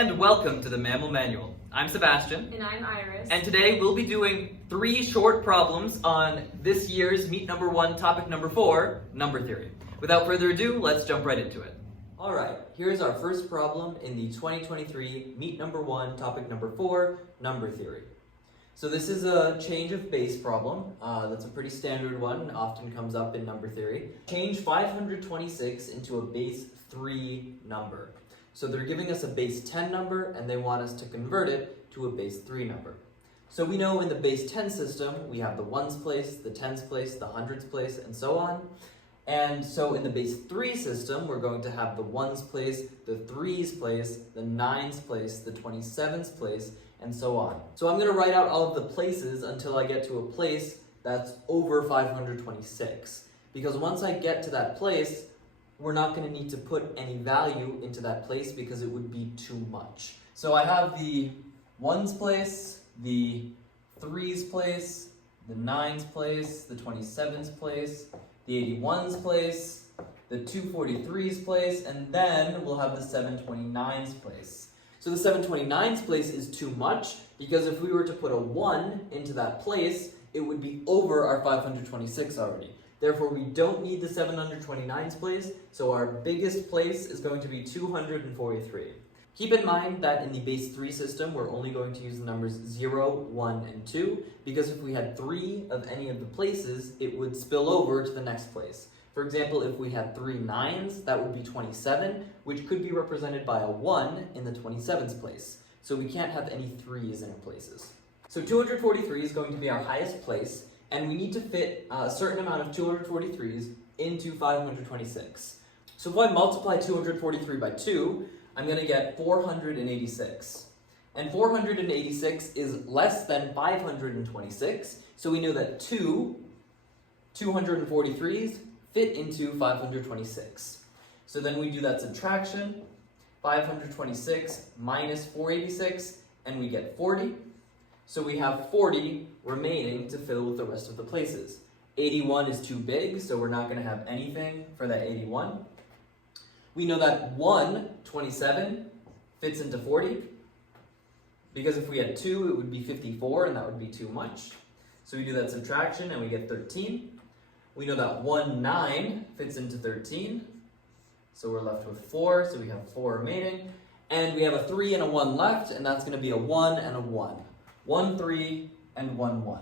and welcome to the MAML Manual. I'm Sebastian. And I'm Iris. And today we'll be doing 3 short problems on this year's Meet Number 1, Topic Number 4, Number Theory. Without further ado, let's jump right into it. Alright, here's our first problem in the 2023 Meet Number 1, Topic Number 4, Number Theory. So this is a change of base problem. That's a pretty standard one, often comes up in number theory. Change 526 into a base 3 number. So they're giving us a base 10 number and they want us to convert it to a base 3 number. So we know in the base 10 system, we have the ones place, the tens place, the hundreds place, and so on. And so in the base 3 system, we're going to have the ones place, the threes place, the nines place, the 27s place, and so on. So I'm going to write out all of the places until I get to a place that's over 526. Because once I get to that place, we're not going to need to put any value into that place because it would be too much. So I have the ones place, the threes place, the nines place, the 27s place, the 81s place, the 243s place, and then we'll have the 729s place. So the 729s place is too much because if we were to put a 1 into that place, it would be over our 526 already. Therefore, we don't need the 729s place, so our biggest place is going to be 243. Keep in mind that in the base 3 system, we're only going to use the numbers 0, 1, and 2, because if we had 3 of any of the places, it would spill over to the next place. For example, if we had 3 nines, that would be 27, which could be represented by a 1 in the 27's place. So we can't have any 3's in our places. So 243 is going to be our highest place, and we need to fit a certain amount of 243s into 526. So if I multiply 243 by 2, I'm going to get 486. And 486 is less than 526, so we know that 243s fit into 526. So then we do that subtraction, 526 minus 486, and we get 40. So we have 40 remaining to fill with the rest of the places. 81 is too big, so we're not going to have anything for that 81. We know that 127 fits into 40, because if we had 2, it would be 54, and that would be too much. So we do that subtraction, and we get 13. We know that 19 fits into 13, so we're left with 4, so we have 4 remaining. And we have a 3 and a 1 left, and that's going to be a 1 and a 1. 1, 3, and 1, 1.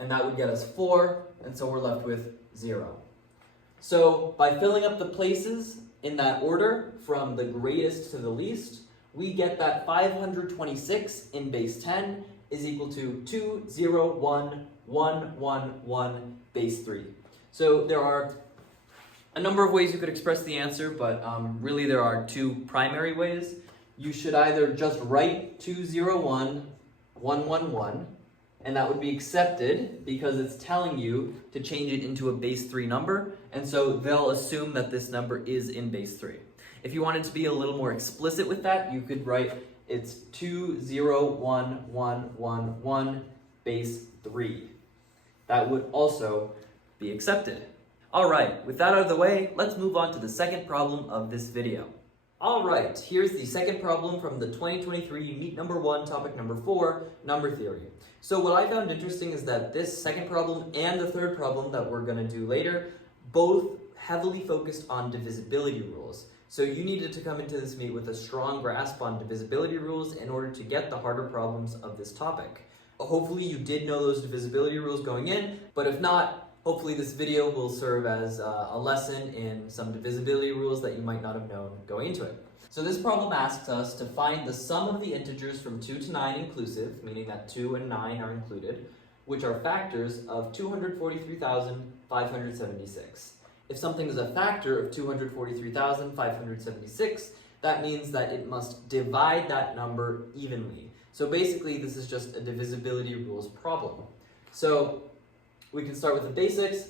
And that would get us 4, and so we're left with 0. So by filling up the places in that order, from the greatest to the least, we get that 526 in base 10 is equal to 2, 0, 1, 1, 1, 1, base 3. So there are a number of ways you could express the answer, but really there are 2 primary ways. You should either just write 2, 0, 1, 1, 1, 1, and that would be accepted because it's telling you to change it into a base 3 number, and so they'll assume that this number is in base 3. If you wanted to be a little more explicit with that, you could write it's 2, 0, 1, 1, 1, 1, base 3. That would also be accepted. Alright, with that out of the way, let's move on to the second problem of this video. Alright, here's the second problem from the 2023 Meet Number 1, Topic Number 4, Number Theory. So what I found interesting is that this second problem and the third problem that we're going to do later both heavily focused on divisibility rules. So you needed to come into this meet with a strong grasp on divisibility rules in order to get the harder problems of this topic. Hopefully you did know those divisibility rules going in, but if not, hopefully this video will serve as a lesson in some divisibility rules that you might not have known going into it. So this problem asks us to find the sum of the integers from 2 to 9 inclusive, meaning that 2 and 9 are included, which are factors of 243,576. If something is a factor of 243,576, that means that it must divide that number evenly. So basically this is just a divisibility rules problem. So we can start with the basics.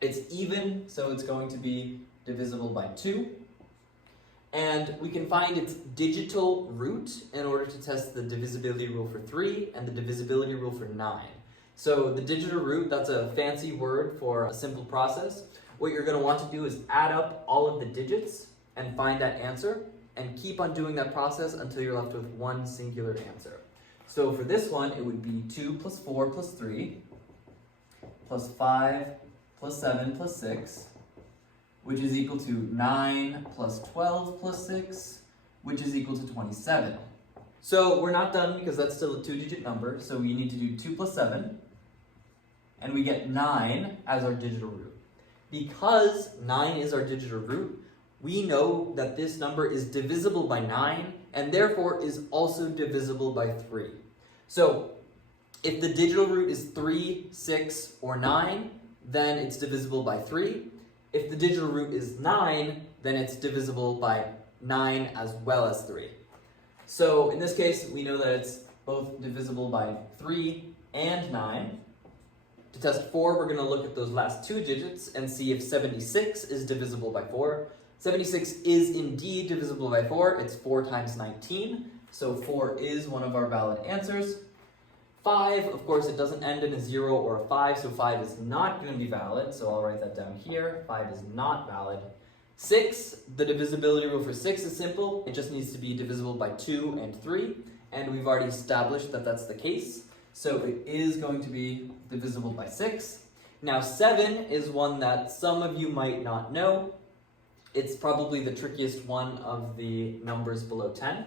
It's even, so it's going to be divisible by 2. And we can find its digital root in order to test the divisibility rule for 3 and the divisibility rule for 9. So the digital root, that's a fancy word for a simple process. What you're going to want to do is add up all of the digits and find that answer. and keep on doing that process until you're left with one singular answer. So for this one, it would be 2 plus 4 plus 3 plus 5 plus 7 plus 6, which is equal to 9 plus 12 plus 6, which is equal to 27. So we're not done because that's still a 2-digit number, so we need to do 2 plus 7, and we get 9 as our digital root. Because 9 is our digital root, we know that this number is divisible by 9, and therefore is also divisible by 3. So if the digital root is 3, 6, or 9, then it's divisible by 3. If the digital root is 9, then it's divisible by 9 as well as 3. So in this case, we know that it's both divisible by 3 and 9. To test 4, we're going to look at those last two digits and see if 76 is divisible by 4. 76 is indeed divisible by 4. It's 4 times 19, so 4 is one of our valid answers. 5, of course, it doesn't end in a 0 or a 5, so 5 is not going to be valid, so I'll write that down here. 5 is not valid. 6, the divisibility rule for 6 is simple. It just needs to be divisible by 2 and 3, and we've already established that that's the case, so it is going to be divisible by 6. Now 7 is one that some of you might not know. It's probably the trickiest one of the numbers below 10.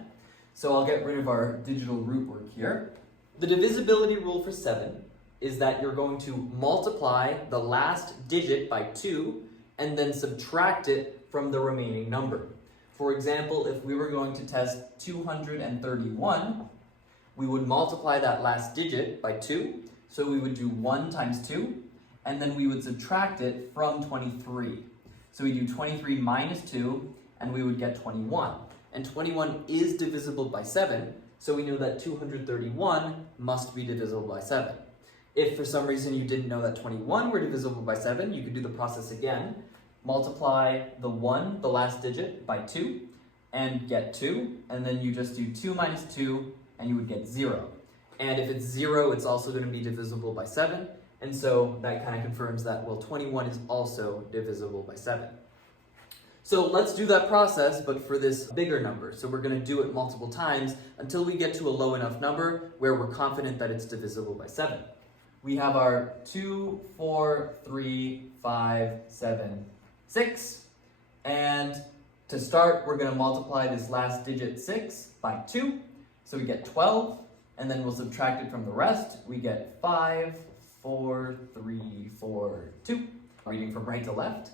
So I'll get rid of our digital root work here. The divisibility rule for 7 is that you're going to multiply the last digit by 2 and then subtract it from the remaining number. For example, if we were going to test 231, we would multiply that last digit by 2. So we would do 1 times 2, and then we would subtract it from 23. So we do 23 minus 2, and we would get 21. And 21 is divisible by 7, so we know that 231 must be divisible by 7. If for some reason you didn't know that 21 were divisible by 7, you could do the process again. Multiply the 1, the last digit, by 2, and get 2, and then you just do 2 minus 2, and you would get 0. And if it's 0, it's also going to be divisible by 7, and so that kind of confirms that, well, 21 is also divisible by 7. So let's do that process, but for this bigger number. So we're going to do it multiple times until we get to a low enough number where we're confident that it's divisible by 7. We have our 2, 4, 3, 5, 7, 6, and to start, we're going to multiply this last digit 6 by 2, so we get 12, and then we'll subtract it from the rest. We get 5, 4, 3, 4, 2, reading from right to left.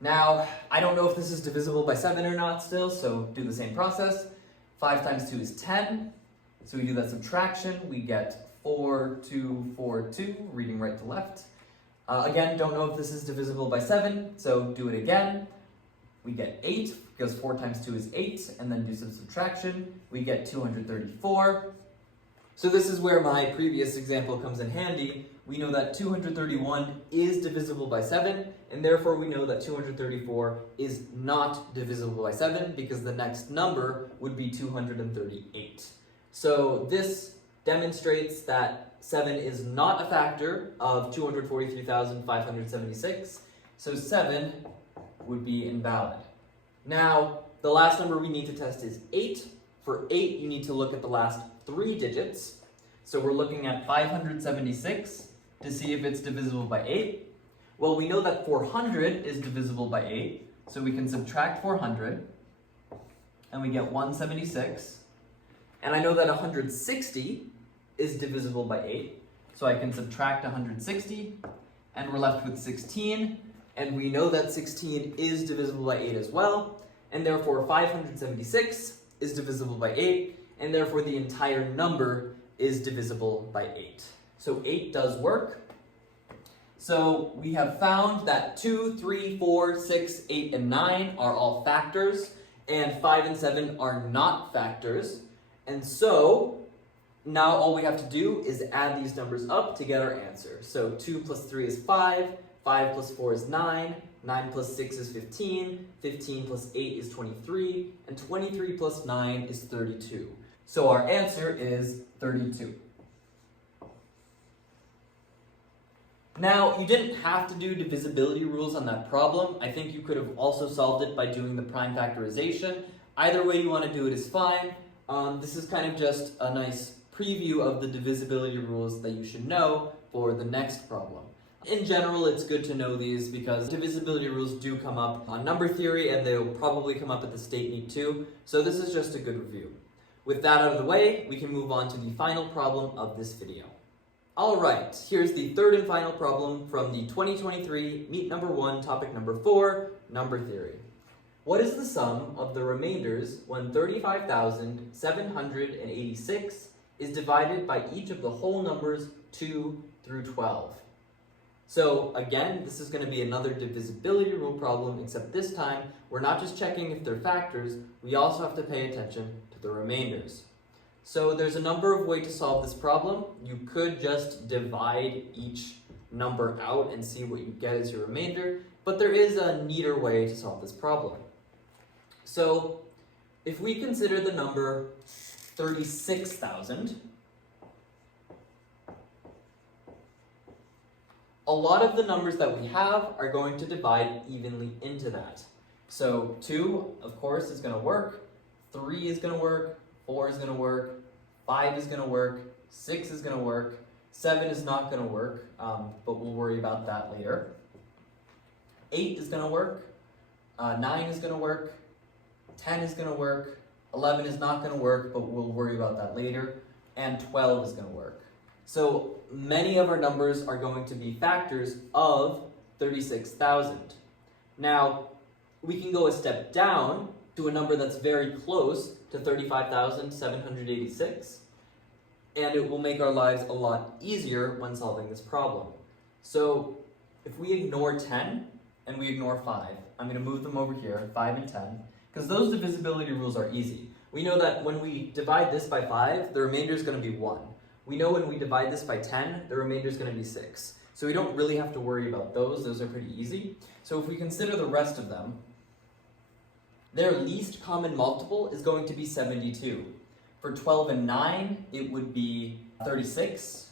Now, I don't know if this is divisible by 7 or not still, so do the same process. 5 times 2 is 10, so we do that subtraction. We get 4, 2, 4, 2, reading right to left. Again, don't know if this is divisible by 7, so do it again. We get 8, because 4 times 2 is 8, and then do some subtraction. We get 234. So this is where my previous example comes in handy. We know that 231 is divisible by 7, and therefore we know that 234 is not divisible by 7, because the next number would be 238. So this demonstrates that 7 is not a factor of 243,576, so 7 would be invalid. Now, the last number we need to test is 8. For 8, you need to look at the last 3 digits. So we're looking at 576 to see if it's divisible by 8. Well, we know that 400 is divisible by 8, so we can subtract 400, and we get 176. And I know that 160 is divisible by 8, so I can subtract 160, and we're left with 16, and we know that 16 is divisible by 8 as well, and therefore 576 is divisible by 8, and therefore the entire number is divisible by 8. So 8 does work. So we have found that 2, 3, 4, 6, 8, and 9 are all factors, and 5 and 7 are not factors. And so now all we have to do is add these numbers up to get our answer. So 2 plus 3 is 5, 5 plus 4 is 9, 9 plus 6 is 15, 15 plus 8 is 23, and 23 plus 9 is 32. So our answer is 32. Now, you didn't have to do divisibility rules on that problem. I think you could have also solved it by doing the prime factorization. Either way you want to do it is fine. This is kind of just a nice preview of the divisibility rules that you should know for the next problem. In general, it's good to know these because divisibility rules do come up on number theory and they'll probably come up at the state meet too, so this is just a good review. With that out of the way, we can move on to the final problem of this video. Alright, here's the third and final problem from the 2023 Meet Number 1, Topic Number 4, Number Theory. What is the sum of the remainders when 35,786 is divided by each of the whole numbers 2 through 12? So again, this is going to be another divisibility rule problem, except this time we're not just checking if they're factors, we also have to pay attention to the remainders. So there's a number of ways to solve this problem. You could just divide each number out and see what you get as your remainder, but there is a neater way to solve this problem. So if we consider the number 36,000, a lot of the numbers that we have are going to divide evenly into that. So 2, of course, is going to work, 3 is going to work, 4 is going to work, 5 is going to work, 6 is going to work, 7 is not going to work, but we'll worry about that later. 8 is going to work, 9 is going to work, 10 is going to work, 11 is not going to work, but we'll worry about that later, and 12 is going to work. So many of our numbers are going to be factors of 36,000. Now, we can go a step down to a number that's very close to 35,786, and it will make our lives a lot easier when solving this problem. So if we ignore 10 and we ignore 5, I'm going to move them over here, 5 and 10, because those divisibility rules are easy. We know that when we divide this by 5, the remainder is going to be 1. We know when we divide this by 10, the remainder is going to be 6. So we don't really have to worry about those are pretty easy. So if we consider the rest of them, their least common multiple is going to be 72. For 12 and 9, it would be 36.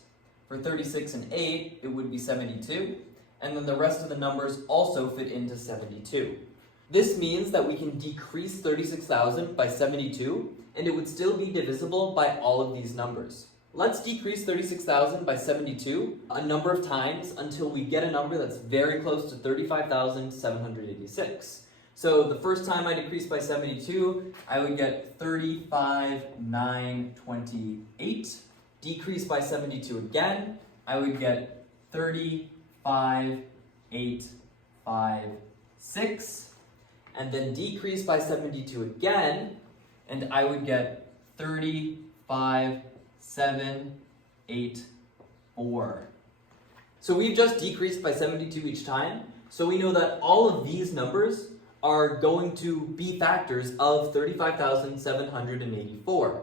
For 36 and 8, it would be 72. And then the rest of the numbers also fit into 72. This means that we can decrease 36,000 by 72, and it would still be divisible by all of these numbers. Let's decrease 36,000 by 72 a number of times until we get a number that's very close to 35,786. So the first time I decrease by 72, I would get 35,928. Decrease by 72 again, I would get 35,856. And then decrease by 72 again, and I would get 35,784. So we've just decreased by 72 each time, so we know that all of these numbers are going to be factors of 35,784.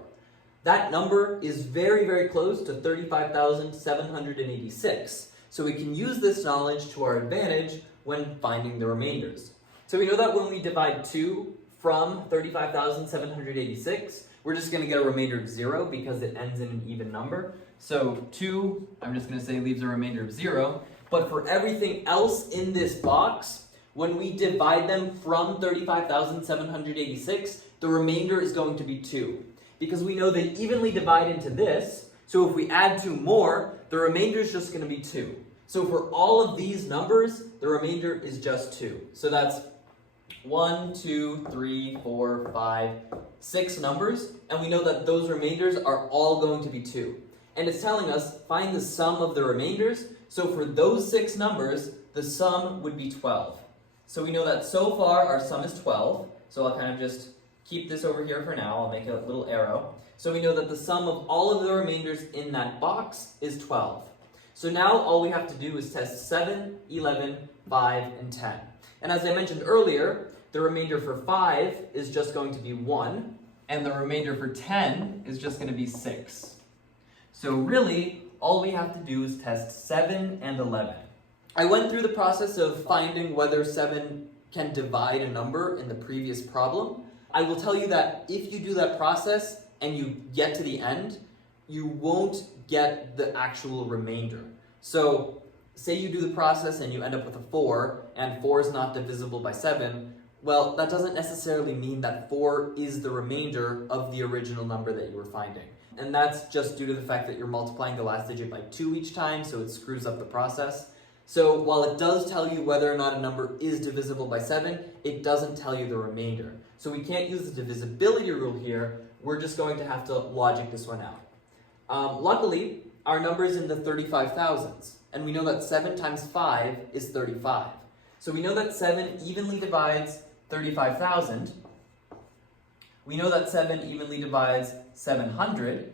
That number is very, very close to 35,786, so we can use this knowledge to our advantage when finding the remainders. So we know that when we divide 2 from 35,786, we're just going to get a remainder of 0 because it ends in an even number. So 2, I'm just going to say, leaves a remainder of 0. But for everything else in this box, when we divide them from 35,786, the remainder is going to be 2. Because we know they evenly divide into this, so if we add 2 more, the remainder is just going to be 2. So for all of these numbers, the remainder is just 2. So that's 1, 2, 3, 4, 5, 6 numbers, and we know that those remainders are all going to be 2. And it's telling us, find the sum of the remainders, so for those 6 numbers, the sum would be 12. So we know that so far our sum is 12, so I'll kind of just keep this over here for now, I'll make a little arrow. So we know that the sum of all of the remainders in that box is 12. So now all we have to do is test 7, 11, 5, and 10. And as I mentioned earlier, the remainder for 5 is just going to be 1, and the remainder for 10 is just going to be 6. So really, all we have to do is test 7 and 11. I went through the process of finding whether 7 can divide a number in the previous problem. I will tell you that if you do that process and you get to the end, you won't get the actual remainder. So say you do the process and you end up with a 4, and 4 is not divisible by 7, Well, that doesn't necessarily mean that 4 is the remainder of the original number that you were finding. And that's just due to the fact that you're multiplying the last digit by 2 each time, so it screws up the process. So while it does tell you whether or not a number is divisible by 7, it doesn't tell you the remainder. So we can't use the divisibility rule here, we're just going to have to logic this one out. Luckily, our number is in the 35,000s, and we know that 7 times 5 is 35. So we know that 7 evenly divides 35,000. We know that 7 evenly divides 700.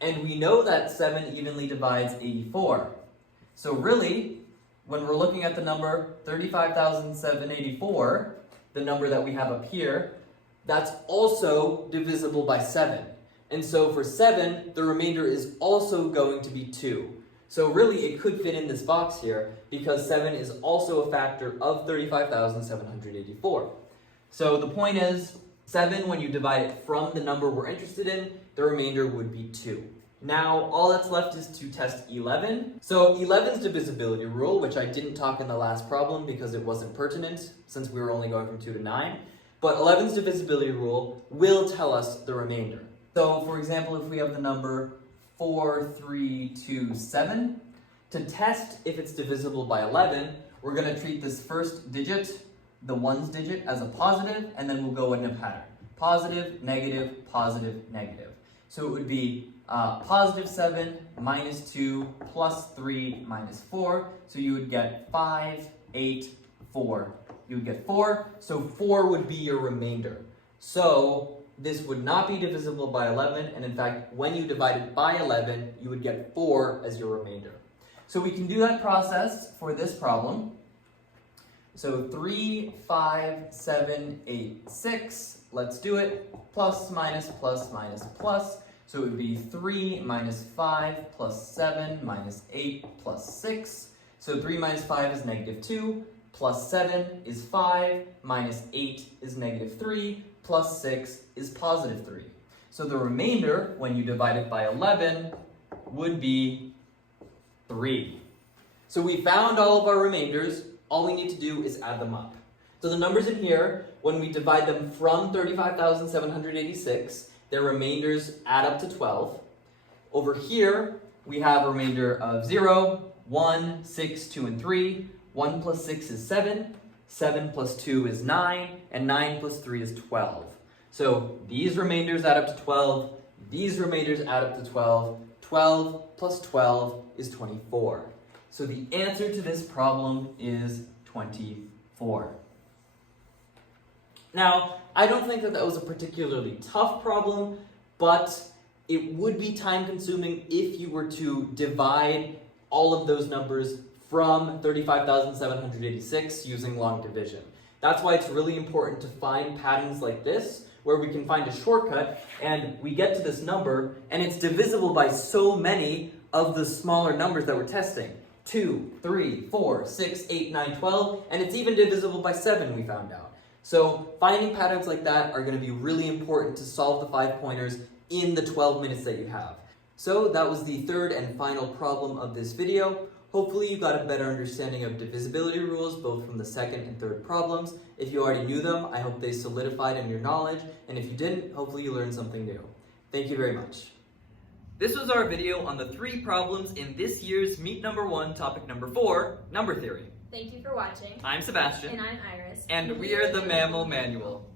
And we know that 7 evenly divides 84. So really, when we're looking at the number 35,784, the number that we have up here, that's also divisible by 7. And so for 7, the remainder is also going to be 2. So really, it could fit in this box here, because 7 is also a factor of 35,784. So the point is, 7, when you divide it from the number we're interested in, the remainder would be 2. Now, all that's left is to test 11. So 11's divisibility rule, which I didn't talk in the last problem because it wasn't pertinent, since we were only going from 2 to 9. But 11's divisibility rule will tell us the remainder. So, for example, if we have the number 4327, to test if it's divisible by 11, we're going to treat this first digit, the ones digit, as a positive, and then we'll go in a pattern. Positive, negative, positive, negative. So it would be positive 7 minus 2 plus 3 minus 4. So you would get 5, 8, 4. You would get 4, so 4 would be your remainder. So this would not be divisible by 11, and in fact, when you divide it by 11, you would get 4 as your remainder. So we can do that process for this problem. So 3, 5, 7, 8, 6, let's do it. Plus, minus, plus, minus, plus. So it would be 3 minus 5 plus 7 minus 8 plus 6. So 3 minus 5 is negative 2, plus 7 is 5, minus 8 is negative 3, plus 6 is positive 3. So the remainder, when you divide it by 11, would be 3. So we found all of our remainders. All we need to do is add them up. So the numbers in here, when we divide them from 35,786, their remainders add up to 12. Over here, we have a remainder of 0, 1, 6, 2, and 3. 1 plus 6 is 7. 7 plus 2 is 9. And 9 plus 3 is 12. So these remainders add up to 12. These remainders add up to 12. 12 plus 12 is 24. So the answer to this problem is 24. Now, I don't think that was a particularly tough problem, but it would be time consuming if you were to divide all of those numbers from 35,786 using long division. That's why it's really important to find patterns like this, where we can find a shortcut and we get to this number and it's divisible by so many of the smaller numbers that we're testing. 2, 3, 4, 6, 8, 9, 12, and it's even divisible by 7, we found out. So finding patterns like that are going to be really important to solve the 5 pointers in the 12 minutes that you have. So that was the third and final problem of this video. Hopefully you got a better understanding of divisibility rules both from the second and third problems. If you already knew them, I hope they solidified in your knowledge, and if you didn't, hopefully you learned something new. Thank you very much. This was our video on the 3 problems in this year's Meet Number 1, Topic Number 4, Number Theory. Thank you for watching. I'm Sebastian. And I'm Iris. And we are the MAML Manual.